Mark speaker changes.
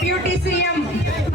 Speaker 1: deputy